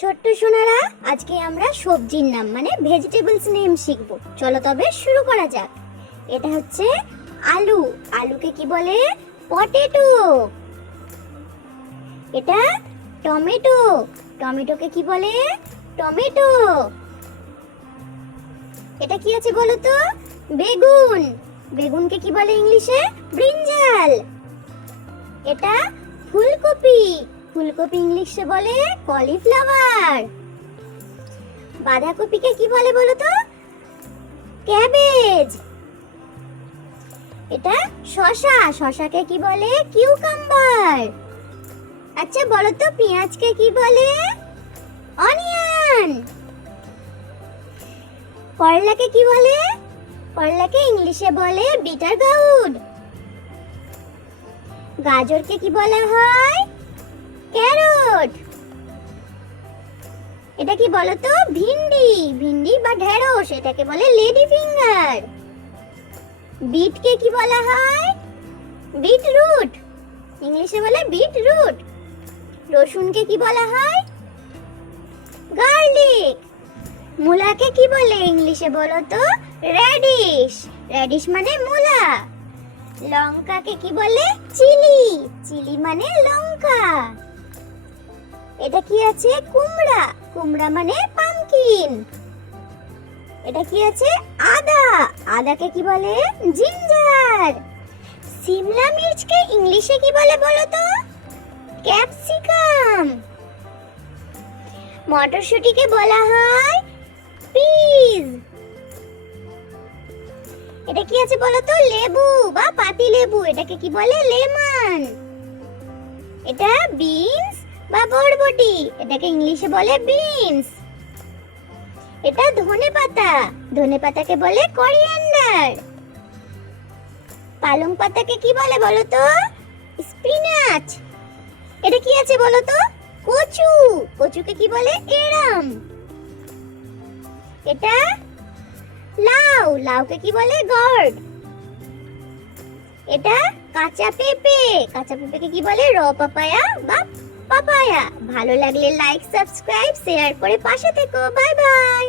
ছোট্ট সোনারা, আজকে আমরা সবজির নাম মানে ভেজিটেবলস নেম শিখব। চলো তবে শুরু করা যাক। এটা হচ্ছে আলু। আলুকে কি বলে? পটেটো এটা টমেটো। টমেটোকে কি বলে? টমেটো। এটা কি আছে বলো তো? বেগুন। বেগুনকে কি বলে ইংলিশে? ব্রিঞ্জাল এটা ফুলকপি। ফুলকপি ইংলিশে বলে কলিফ্লাওয়ার। বাঁধাকপিকে কি বলে বলো তো? ক্যাবেজ। এটা শশা। শশাকে কি বলে? কিউকাম্বার। আচ্ছা বলো তো, পেঁয়াজকে কি বলে? অনিয়ন। করলাকে কি বলে? করলাকে ইংলিশে বলে বিটার গাউড গাজরকে কি বলা হয়? এটা কি বলতো? ভিন্ডি ভিন্ডি বা ঢেঁড়স, এটাকে বলে লেডি ফিঙ্গার। বিটকে কি বলা হয়? বিট রুট ইংলিশে বলে বিট রুট রসুনকে কি বলা হয়? গার্লিক। মূলাকে কি বলে ইংলিশে বলো তো রেডিশ। রেডিশ মানে মূলা। লঙ্কাকে কি বলে? চিলি। চিলি মানে লঙ্কা। এটা কি আছে? কুমড়া। কুমড়া মানে পামকিন। এটা কি আছে? আদা। আদাকে কি বলে? জিঞ্জার। সিমলা মির্চকে ইংলিশে কি বলে বলো তো? ক্যাপসিকাম। মটরশুঁটিকে বলা হয় পিজ। এটা কি আছে বলো তো? লেবু বা পাতি লেবু এটাকে কি বলে? লেমন। এটা বিনস বা বরবটি এটাকে ইংলিশে বলে বিনস। এটা ধনে পাতা। ধনে পাতাকে বলে কোরিয়ান্ডার। পালং পাতাকে কি বলে বলো তো স্পিনাচ। এটা কি আছে বলো তো কচু। কচুকে কি বলে? এরাম। এটা লাউ। লাউকে কি বলে? গর্ড এটা কাঁচা পেঁপে। কাঁচা পেঁপেকে কি বলে? র পাপায়া বা ভালো লাগলে লাইক সাবস্ক্রাইব শেয়ার করে পাশে থেকো। Bye bye